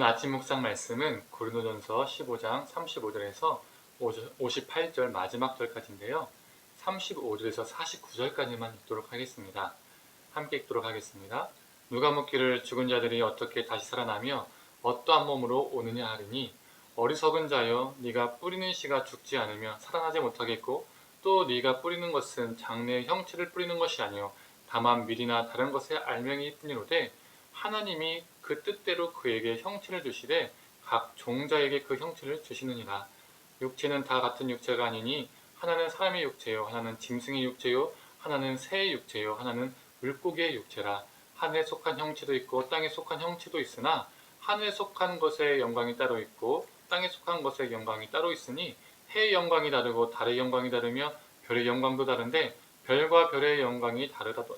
오늘 아침 묵상 말씀은 고린도전서 15장 35절에서 58절 마지막 절까지인데요. 35절에서 49절까지만 읽도록 하겠습니다. 함께 읽도록 하겠습니다. 누가 묻기를 죽은 자들이 어떻게 다시 살아나며 어떠한 몸으로 오느냐 하리니 어리석은 자여 네가 뿌리는 씨가 죽지 않으며 살아나지 못하겠고 또 네가 뿌리는 것은 장래의 형체를 뿌리는 것이 아니요 다만 밀이나 다른 것의 알맹이일 뿐이로되 하나님이 그 뜻대로 그에게 형체를 주시되 각 종자에게 그 형체를 주시느니라. 육체는 다 같은 육체가 아니니 하나는 사람의 육체요 하나는 짐승의 육체요 하나는 새의 육체요 하나는 물고기의 육체라. 하늘에 속한 형체도 있고 땅에 속한 형체도 있으나 하늘에 속한 것의 영광이 따로 있고 땅에 속한 것의 영광이 따로 있으니 해의 영광이 다르고 달의 영광이 다르며 별의 영광도 다른데 별과 별의 영광이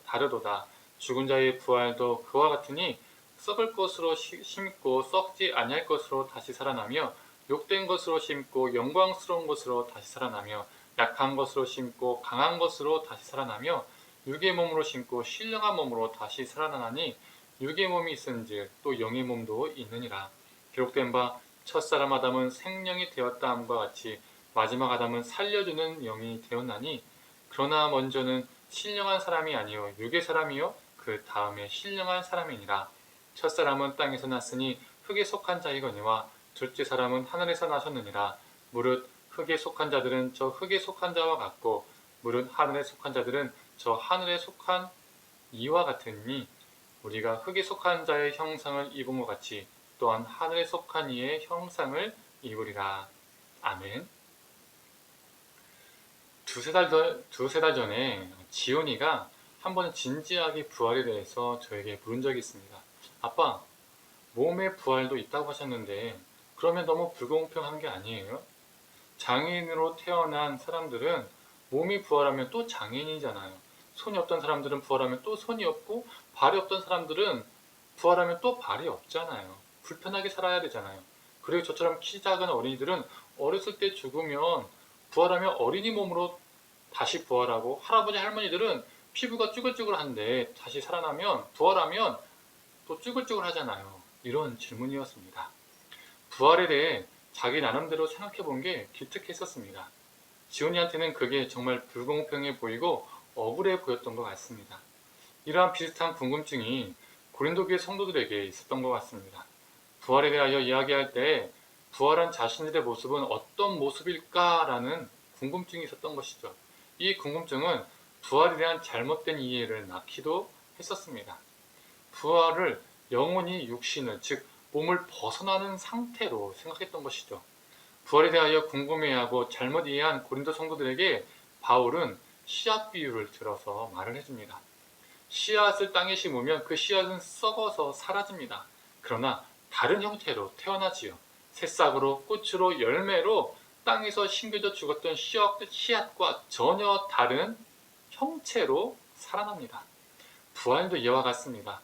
다르도다. 죽은 자의 부활도 그와 같으니 썩을 것으로 심고 썩지 아니할 것으로 다시 살아나며 욕된 것으로 심고 영광스러운 것으로 다시 살아나며 약한 것으로 심고 강한 것으로 다시 살아나며 육의 몸으로 심고 신령한 몸으로 다시 살아나니 육의 몸이 있은즉 또 영의 몸도 있느니라. 기록된 바 첫사람 아담은 생령이 되었다 함과 같이 마지막 아담은 살려주는 영이 되었나니 그러나 먼저는 신령한 사람이 아니요 육의 사람이요 그 다음에 신령한 사람이니라. 첫사람은 땅에서 났으니 흙에 속한 자이거니와 둘째 사람은 하늘에서 나셨느니라. 무릇 흙에 속한 자들은 저 흙에 속한 자와 같고 무릇 하늘에 속한 자들은 저 하늘에 속한 이와 같으니 우리가 흙에 속한 자의 형상을 입은 것 같이 또한 하늘에 속한 이의 형상을 입으리라. 아멘. 두세 달 전에 지온이가 한번 진지하게 부활에 대해서 저에게 물은 적이 있습니다. 아빠, 몸의 부활도 있다고 하셨는데 그러면 너무 불공평한 게 아니에요? 장애인으로 태어난 사람들은 몸이 부활하면 또 장애인이잖아요. 손이 없던 사람들은 부활하면 또 손이 없고 발이 없던 사람들은 부활하면 또 발이 없잖아요. 불편하게 살아야 되잖아요. 그리고 저처럼 키 작은 어린이들은 어렸을 때 죽으면 부활하면 어린이 몸으로 다시 부활하고 할아버지 할머니들은 피부가 쭈글쭈글한데 다시 살아나면 부활하면 또 쭈글쭈글 하잖아요. 이런 질문이었습니다. 부활에 대해 자기 나름대로 생각해 본 게 기특했었습니다. 지훈이한테는 그게 정말 불공평해 보이고 억울해 보였던 것 같습니다. 이러한 비슷한 궁금증이 고린도교회 성도들에게 있었던 것 같습니다. 부활에 대하여 이야기할 때 부활한 자신들의 모습은 어떤 모습일까라는 궁금증이 있었던 것이죠. 이 궁금증은 부활에 대한 잘못된 이해를 낳기도 했었습니다. 부활을 영혼이 육신을, 즉 몸을 벗어나는 상태로 생각했던 것이죠. 부활에 대하여 궁금해하고 잘못 이해한 고린도 성도들에게 바울은 씨앗 비유를 들어서 말을 해줍니다. 씨앗을 땅에 심으면 그 씨앗은 썩어서 사라집니다. 그러나 다른 형태로 태어나지요. 새싹으로, 꽃으로, 열매로 땅에서 심겨져 죽었던 씨앗과 전혀 다른 형체로 살아납니다. 부활도 이와 같습니다.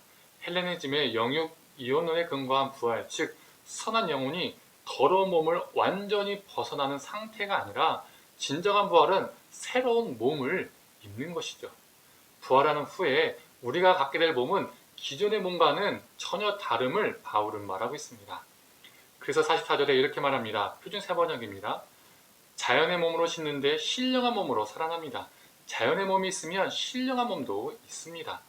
헬레니즘의 영육 이혼론에 근거한 부활, 즉 선한 영혼이 더러운 몸을 완전히 벗어나는 상태가 아니라 진정한 부활은 새로운 몸을 입는 것이죠. 부활하는 후에 우리가 갖게 될 몸은 기존의 몸과는 전혀 다름을 바울은 말하고 있습니다. 그래서 44절에 이렇게 말합니다. 표준 세번역입니다. 자연의 몸으로 씻는데 신령한 몸으로 살아납니다. 자연의 몸이 있으면 신령한 몸도 있습니다.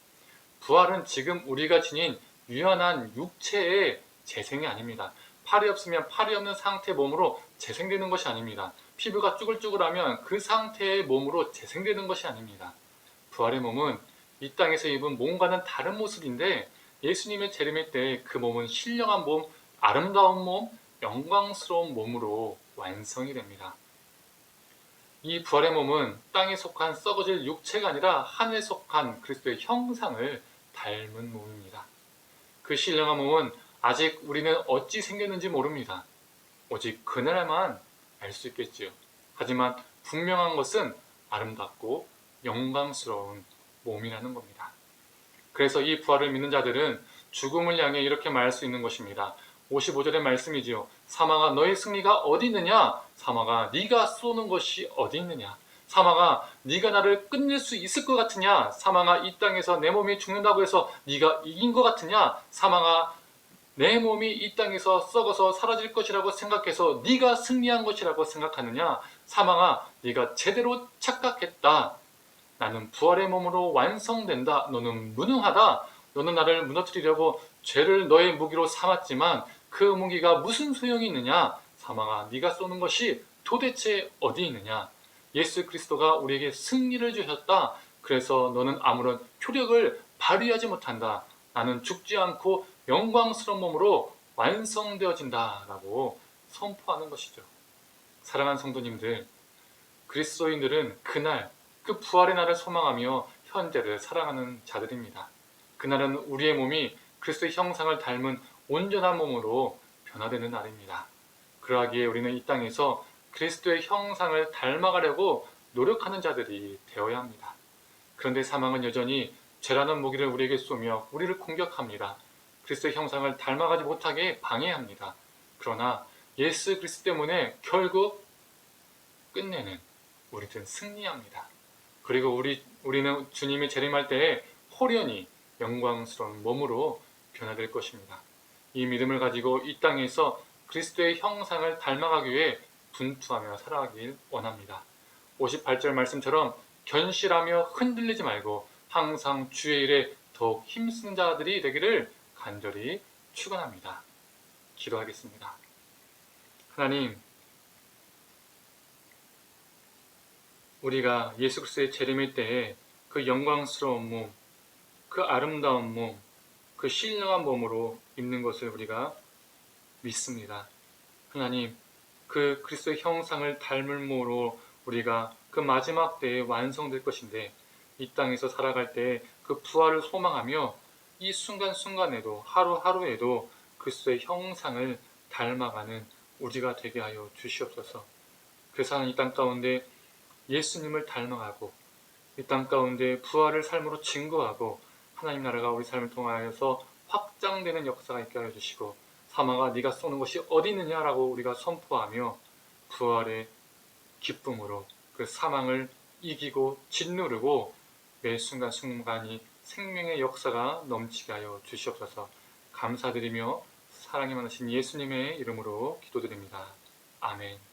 부활은 지금 우리가 지닌 유연한 육체의 재생이 아닙니다. 팔이 없으면 팔이 없는 상태의 몸으로 재생되는 것이 아닙니다. 피부가 쭈글쭈글하면 그 상태의 몸으로 재생되는 것이 아닙니다. 부활의 몸은 이 땅에서 입은 몸과는 다른 모습인데 예수님의 재림의 때 그 몸은 신령한 몸, 아름다운 몸, 영광스러운 몸으로 완성이 됩니다. 이 부활의 몸은 땅에 속한 썩어질 육체가 아니라 하늘에 속한 그리스도의 형상을 닮은 몸입니다. 그 신령한 몸은 아직 우리는 어찌 생겼는지 모릅니다. 오직 그날만 알 수 있겠지요. 하지만 분명한 것은 아름답고 영광스러운 몸이라는 겁니다. 그래서 이 부활을 믿는 자들은 죽음을 향해 이렇게 말할 수 있는 것입니다. 55절의 말씀이지요. 사망아 너의 승리가 어디 있느냐? 사망아 네가 쏘는 것이 어디 있느냐? 사망아 네가 나를 끝낼 수 있을 것 같으냐? 사망아 이 땅에서 내 몸이 죽는다고 해서 네가 이긴 것 같으냐? 사망아 내 몸이 이 땅에서 썩어서 사라질 것이라고 생각해서 네가 승리한 것이라고 생각하느냐? 사망아, 네가 제대로 착각했다. 나는 부활의 몸으로 완성된다. 너는 무능하다. 너는 나를 무너뜨리려고 죄를 너의 무기로 삼았지만 그 무기가 무슨 소용이 있느냐? 사망아, 네가 쏘는 것이 도대체 어디 있느냐? 예수 그리스도가 우리에게 승리를 주셨다. 그래서 너는 아무런 효력을 발휘하지 못한다. 나는 죽지 않고 영광스러운 몸으로 완성되어진다. 라고 선포하는 것이죠. 사랑하는 성도님들, 그리스도인들은 그날 그 부활의 날을 소망하며 현재를 살아가는 자들입니다. 그날은 우리의 몸이 그리스도의 형상을 닮은 온전한 몸으로 변화되는 날입니다. 그러하기에 우리는 이 땅에서 그리스도의 형상을 닮아가려고 노력하는 자들이 되어야 합니다. 그런데 사망은 여전히 죄라는 무기를 우리에게 쏘며 우리를 공격합니다. 그리스도의 형상을 닮아가지 못하게 방해합니다. 그러나 예수 그리스도 때문에 결국 끝내는 우리들은 승리합니다. 그리고 우리는 주님이 재림할 때에 호련히 영광스러운 몸으로 변화될 것입니다. 이 믿음을 가지고 이 땅에서 그리스도의 형상을 닮아가기 위해 분투하며 살아가길 원합니다. 58절 말씀처럼 견실하며 흔들리지 말고 항상 주의 일에 더욱 힘쓰는 자들이 되기를 간절히 축원합니다. 기도하겠습니다. 하나님, 우리가 예수 그리스도의 재림일 때에 그 영광스러운 몸, 그 아름다운 몸, 그 신령한 몸으로 입는 것을 우리가 믿습니다. 하나님, 그 그리스도의 형상을 닮을 몸으로 우리가 그 마지막 때에 완성될 것인데 이 땅에서 살아갈 때 그 부활을 소망하며 이 순간순간에도 하루하루에도 그리스도의 형상을 닮아가는 우리가 되게 하여 주시옵소서. 그래서 하나님 이 땅 가운데 예수님을 닮아가고 이 땅 가운데 부활을 삶으로 증거하고 하나님 나라가 우리 삶을 통하여서 확장되는 역사가 있게 하여 주시고 사망아 네가 쏘는 것이 어디 있느냐라고 우리가 선포하며 부활의 기쁨으로 그 사망을 이기고 짓누르고 매 순간순간이 생명의 역사가 넘치게 하여 주시옵소서. 감사드리며 사랑이 많으신 예수님의 이름으로 기도드립니다. 아멘.